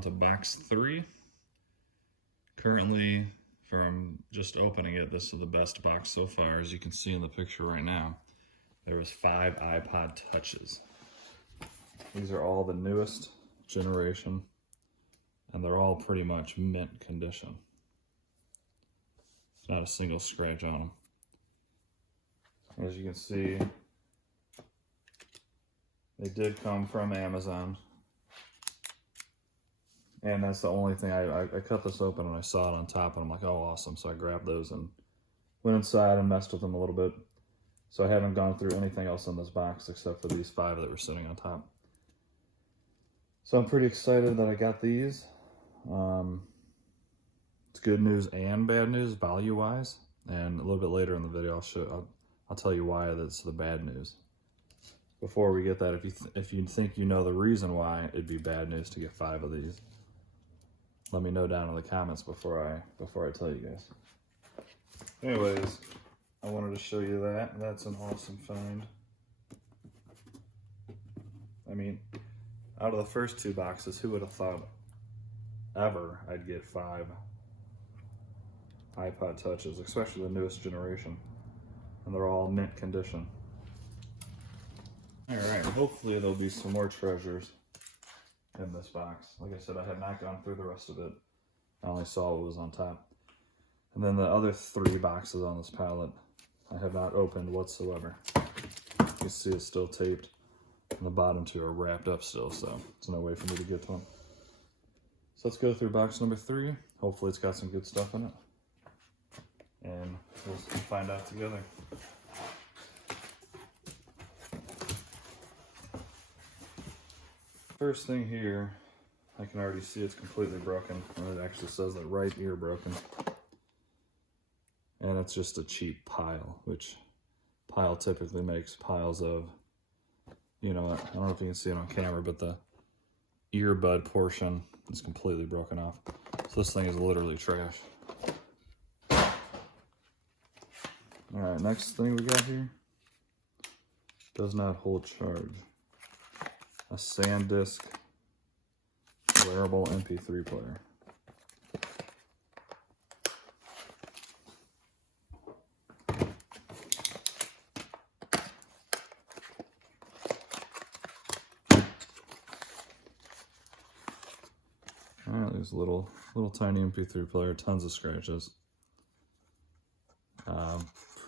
on to box 3. Currently, from just opening it, this is the best box so far. As you can see in the picture right now, there is 5 iPod Touches. These are all the newest generation, and they're all pretty much mint condition. There's not a single scratch on them. As you can see, they did come from Amazon. And that's the only thing, I cut this open and I saw it on top and I'm like, oh, awesome. So I grabbed those and went inside and messed with them a little bit. So I haven't gone through anything else in this box except for these 5 that were sitting on top. So I'm pretty excited that I got these. It's good news and bad news value-wise. And a little bit later in the video, I'll tell you why that's the bad news. Before we get that, if you think you know the reason why it'd be bad news to get 5 of these, let me know down in the comments before I tell you guys. Anyways, I wanted to show you that. That's an awesome find. I mean, out of the first 2 boxes, who would have thought ever I'd get 5 iPod Touches, especially the newest generation. And they're all mint condition. Alright, hopefully there'll be some more treasures in this box. Like I said, I have not gone through the rest of it. I only saw what was on top. And then the other 3 boxes on this pallet, I have not opened whatsoever. You can see it's still taped, and the bottom 2 are wrapped up still, so there's no way for me to get to them. So let's go through box number 3. Hopefully it's got some good stuff in it. And we'll find out together. First thing here, I can already see it's completely broken, and it actually says that right ear broken. And it's just a cheap pile, which Pile typically makes piles of, you know, I don't know if you can see it on camera, but the earbud portion is completely broken off. So this thing is literally trash. Alright, next thing we got here, does not hold charge. A SanDisk wearable MP3 player. Alright, there's a little tiny MP3 player, tons of scratches.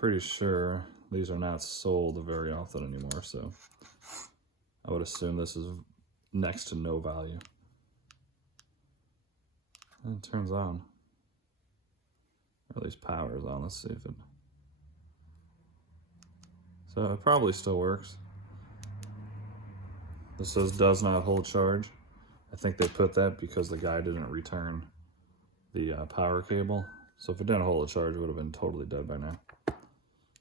Pretty sure these are not sold very often anymore, so I would assume this is next to no value. And it turns on. Or at least power is on. Let's see if it... So it probably still works. This says does not hold charge. I think they put that because the guy didn't return the power cable. So if it didn't hold a charge, it would have been totally dead by now.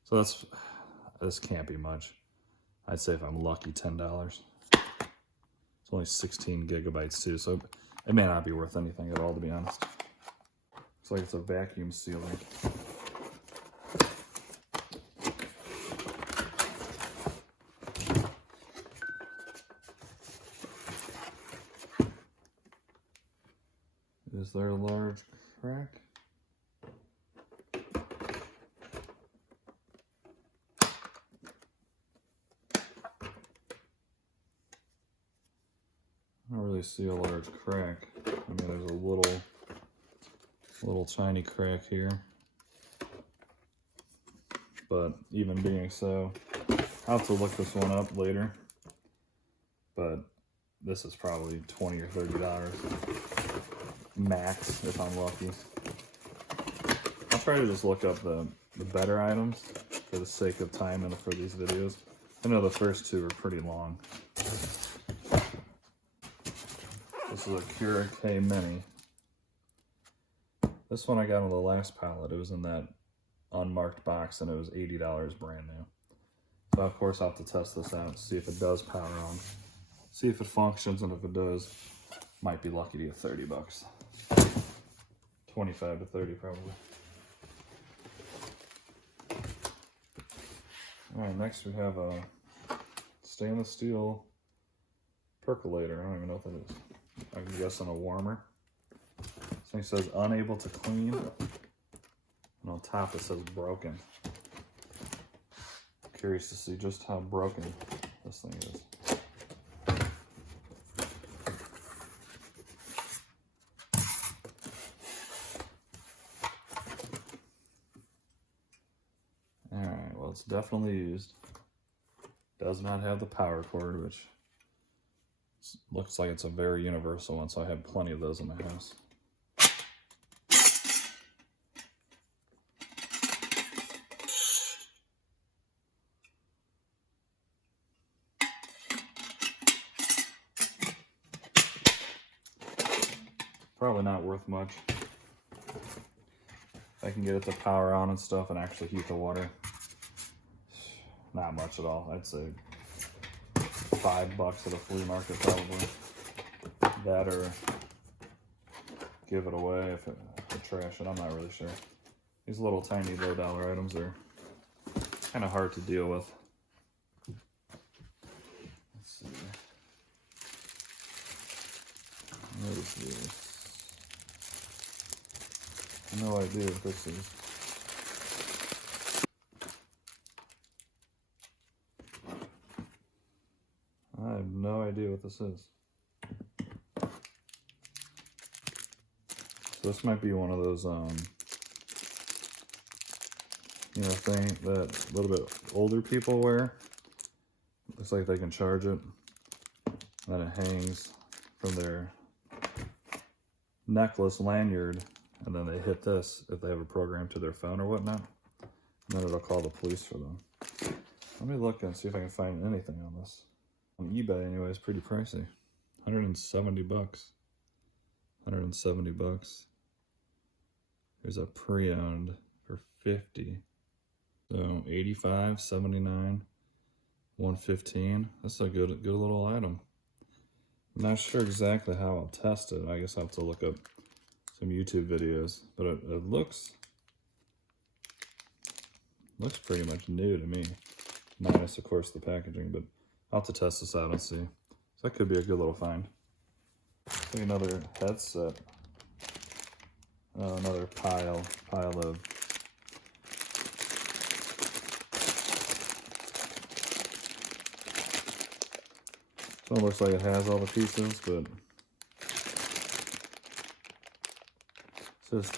So this can't be much. I'd say if I'm lucky, $10. It's only 16 gigabytes too, so it may not be worth anything at all, to be honest. Looks like it's a vacuum sealer. Is there a large crack? I don't really see a large crack. I mean, there's a little tiny crack here. But even being so, I'll have to look this one up later. But this is probably $20 or $30 max if I'm lucky. I'll try to just look up the better items for the sake of time and for these videos. I know the first 2 are pretty long. This is a Cura K Mini. This one I got on the last pallet. It was in that unmarked box and it was $80 brand new. So of course I'll have to test this out, see if it does power on, see if it functions, and if it does, might be lucky to get 30 bucks. 25 to 30 probably. Alright, next we have a stainless steel percolator. I don't even know what that is. I'm guessing a warmer. This thing says unable to clean. And on top it says broken. Curious to see just how broken this thing is. Alright, well, it's definitely used. Does not have the power cord, which looks like it's a very universal one, so I have plenty of those in my house. Probably not worth much. If I can get it to power on and stuff and actually heat the water. Not much at all. I'd say $5 at a flea market probably. That or give it away if I trash it. I'm not really sure. These little tiny low dollar items are kind of hard to deal with. Let's see. What is this? No idea what this is. I have no idea what this is. So this might be one of those, thing that a little bit older people wear. Looks like they can charge it. And then it hangs from their necklace lanyard, and then they hit this if they have a program to their phone or whatnot. And then it'll call the police for them. Let me look and see if I can find anything on this. On eBay anyway, it's pretty pricey. 170 bucks. 170 bucks. Here's a pre-owned for 50. So 85, 79, 115. That's a good little item. I'm not sure exactly how I'll test it. I guess I'll have to look up some YouTube videos, but it looks pretty much new to me. Minus, of course, the packaging, but I'll have to test this out and see. So that could be a good little find. See another headset. Another pile of so it looks like it has all the pieces, but it says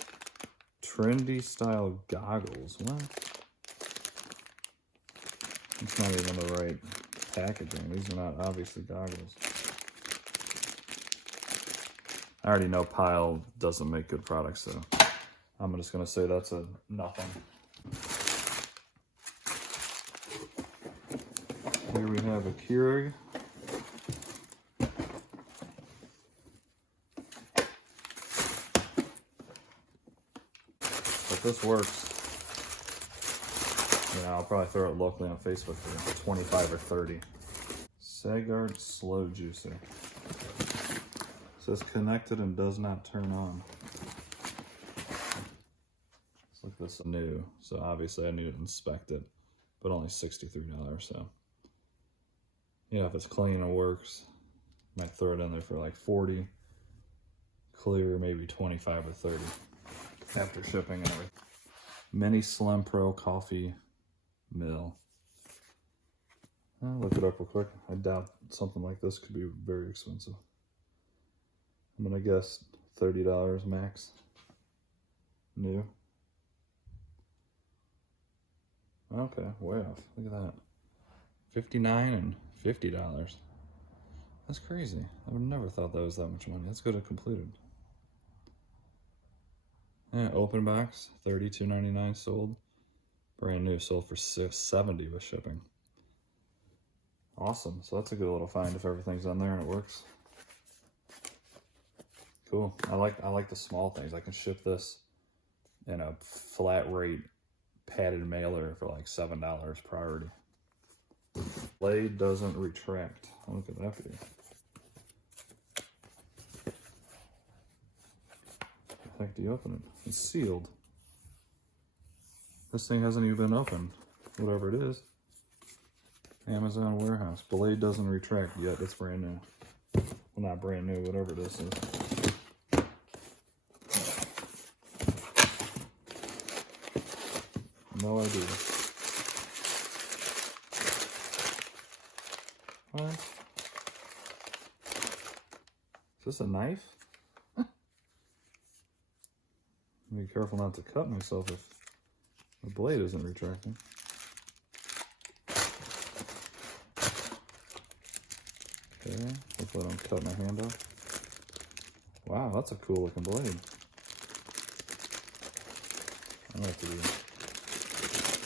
trendy style goggles. What? It's not even the right packaging. These are not obviously goggles. I already know Pile doesn't make good products, so I'm just gonna say that's a nothing. Here we have a Keurig. If this works, I'll probably throw it locally on Facebook for 25 or 30. Sagard Slow Juicer. It says connected and does not turn on. Let's look this new. So obviously I need to inspect it, but only $63. So yeah, if it's clean and works, might throw it in there for like 40. Clear, maybe 25 or 30 after shipping and everything. Mini Slim Pro coffee mill. I'll look it up real quick. I doubt something like this could be very expensive. I'm gonna guess $30 max. New. Okay, way off. Look at that. $59 and $50. That's crazy. I would never thought that was that much money. Let's go to completed. Yeah, open box, $32.99 sold. Brand new, sold for $670 with shipping. Awesome. So that's a good little find if everything's on there and it works. Cool. I like the small things. I can ship this in a flat rate padded mailer for like $7 priority. Blade doesn't retract. I'll look at that for you. How the heck do you open it? It's sealed. This thing hasn't even been opened. Whatever it is. Amazon warehouse. Blade doesn't retract yet. It's brand new. Well, not brand new, whatever this is. No idea. What? Is this a knife? Be careful not to cut myself if the blade isn't retracting. Okay, hopefully I don't cut my hand off. Wow, that's a cool looking blade. I have to be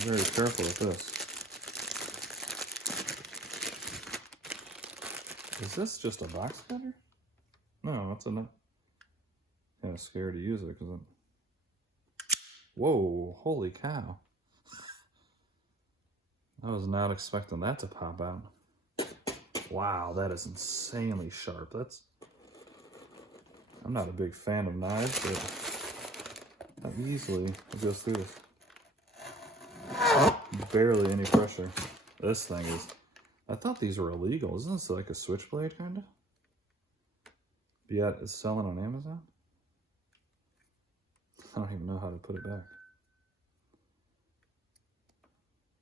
very careful with this. Is this just a box cutter? No, that's enough. Kind of scared to use it because I'm... Whoa, holy cow. I was not expecting that to pop out. Wow, that is insanely sharp. I'm not a big fan of knives, but how easily it goes through this. Barely any pressure. This thing is... I thought these were illegal. Isn't this like a switchblade, kind of? But yet it's selling on Amazon? I don't even know how to put it back.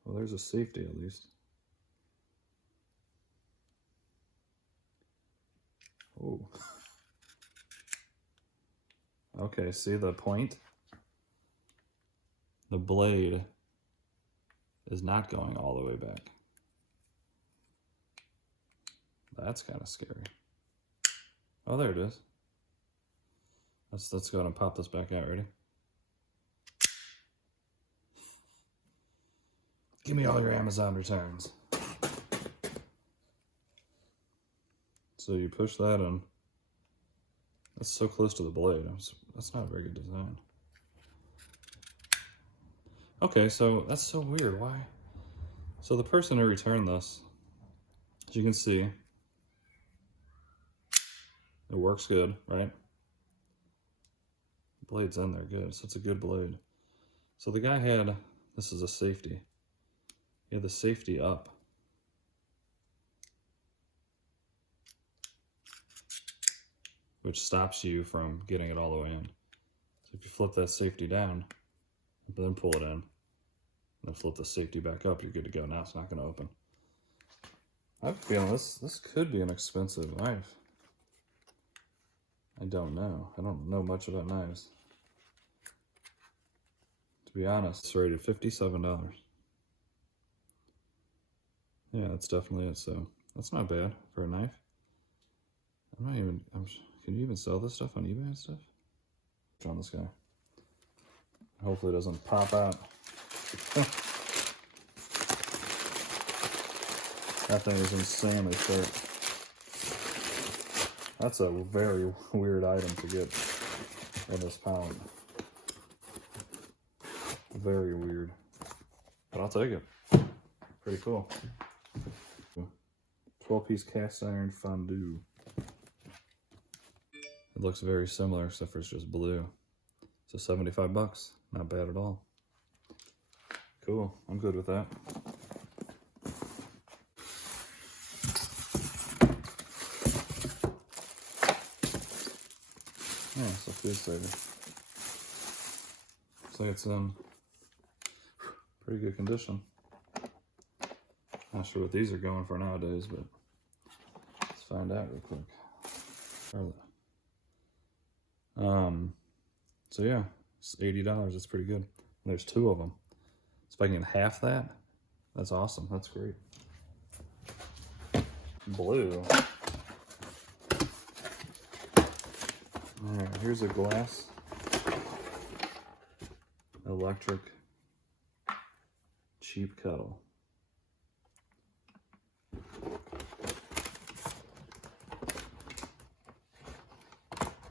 Well, there's a safety at least. Oh. Okay, see the point? The blade is not going all the way back. That's kind of scary. Oh, there it is. Let's go ahead and pop this back out. Ready? Give me all your Amazon returns. So you push that in. That's so close to the blade. That's not a very good design. Okay, so that's so weird. Why? So the person who returned this, as you can see, it works good, right? The blade's in there good, so it's a good blade. So the guy had, this is a safety. He had the safety up. Which stops you from getting it all the way in. So if you flip that safety down, then pull it in, and then flip the safety back up, you're good to go. Now it's not going to open. I have a feeling this could be an expensive knife. I don't know. I don't know much about knives. To be honest, it's rated $57. Yeah, that's definitely it. So that's not bad for a knife. Can you even sell this stuff on eBay and stuff? On this guy. Hopefully it doesn't pop out. That thing is insanely sharp. That's a very weird item to get in this pallet. Very weird. But I'll take it. Pretty cool. 12-piece cast iron fondue. It looks very similar, except for it's just blue. So 75 bucks, not bad at all. Cool, I'm good with that. Yeah, it's a food saver. Looks like it's in pretty good condition. Not sure what these are going for nowadays, but let's find out real quick. So yeah, it's $80. It's pretty good. And there's 2 of them. So if I can get half that, that's awesome. That's great. Blue. All right, here's a glass electric cheap kettle.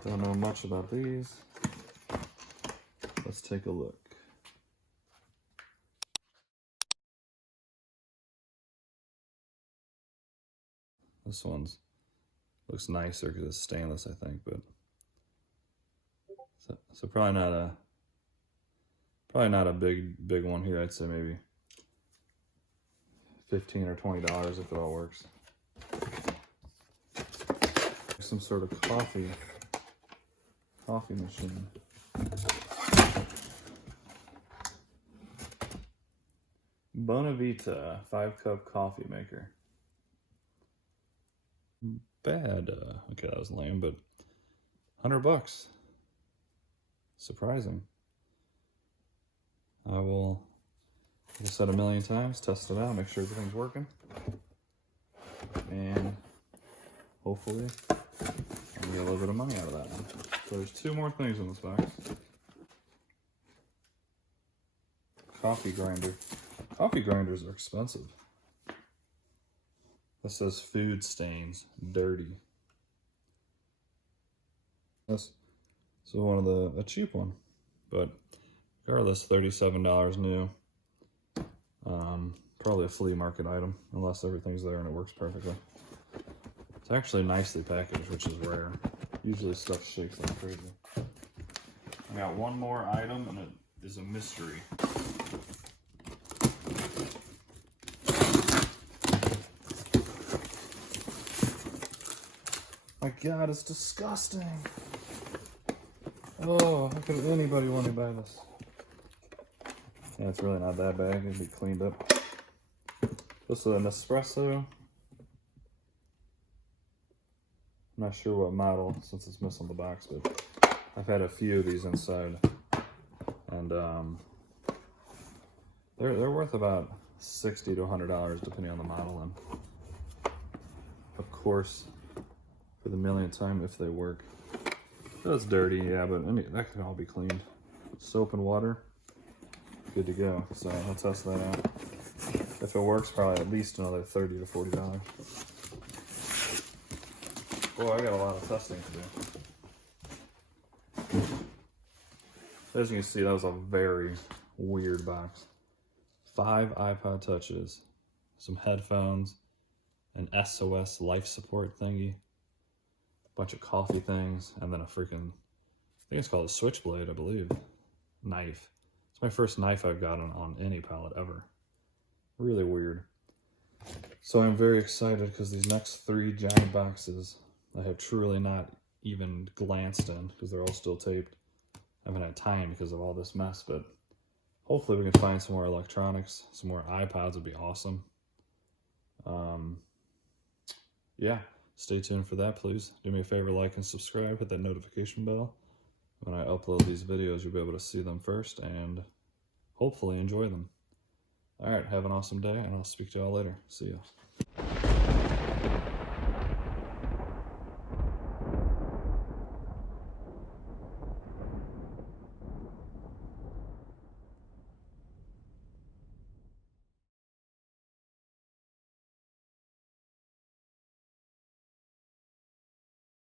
Don't know much about these. Let's take a look. This one's looks nicer because it's stainless, I think, but so probably not a big one here. I'd say maybe $15 or $20 if it all works. some sort of coffee machine. Bonavita 5-cup coffee maker. Bad. Okay, that was lame, but $100. Surprising. I will, like I said a million times, test it out, make sure everything's working, and hopefully I'll get a little bit of money out of that one. So there's 2 more things in this box. Coffee grinder. Coffee grinders are expensive. This says food stains, dirty. This is a cheap one, but regardless, $37 new. Probably a flea market item, unless everything's there and it works perfectly. It's actually nicely packaged, which is rare. Usually stuff shakes like crazy. I got one more item, and it is a mystery. My God, it's disgusting. Oh, how could anybody want to buy this? Yeah, it's really not that bad. It'll be cleaned up. This is a Nespresso. I'm not sure what model since it's missing the box, but I've had a few of these inside, and they're worth about $60 to $100 depending on the model, and of course, for the millionth time, if they work. That's dirty, yeah, but that can all be cleaned. Soap and water, good to go. So I'll test that out. If it works, probably at least another $30 to $40. Boy, I got a lot of testing to do. As you can see, that was a very weird box. 5 iPod touches, some headphones, an SOS life support thingy, bunch of coffee things, and then a freaking, I think it's called a switchblade, I believe, knife. It's my first knife I've gotten on any pallet ever. Really weird. So I'm very excited because these next 3 giant boxes I have truly not even glanced in because they're all still taped. I haven't had time because of all this mess, but hopefully we can find some more electronics. Some more iPods would be awesome. Yeah, stay tuned for that, please. Do me a favor, like and subscribe, hit that notification bell. When I upload these videos, you'll be able to see them first and hopefully enjoy them. All right, have an awesome day, and I'll speak to y'all later. See ya.